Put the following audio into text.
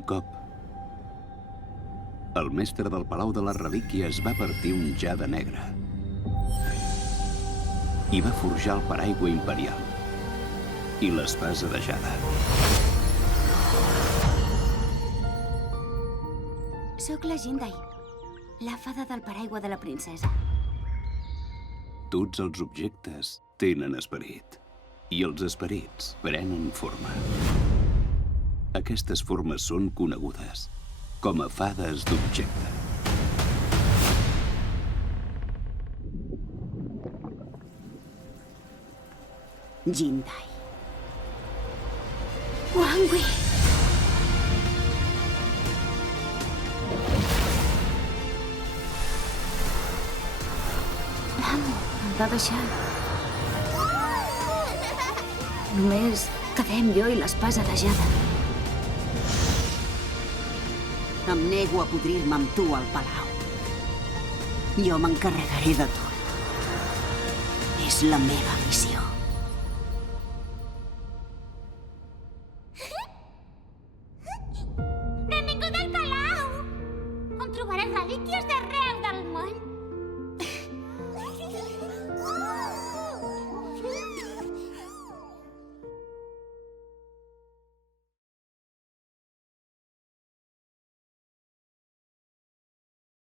Un cop, el mestre del Palau de les Relíquies va partir un jade negre i va forjar el paraigua imperial i l'espasa de jade. Soc la Jindai, la fada del paraigua de la princesa. Tots els objectes tenen esperit i els esperits prenen forma. Aquestes formes són conegudes com a fades d'objecte. Jindai. Wangui! L'amo em va deixar. Només quedem jo i l'espasa de jade. Em nego a podrir-me amb tu al palau. Jo m'encarregaré de tot. És la meva missió.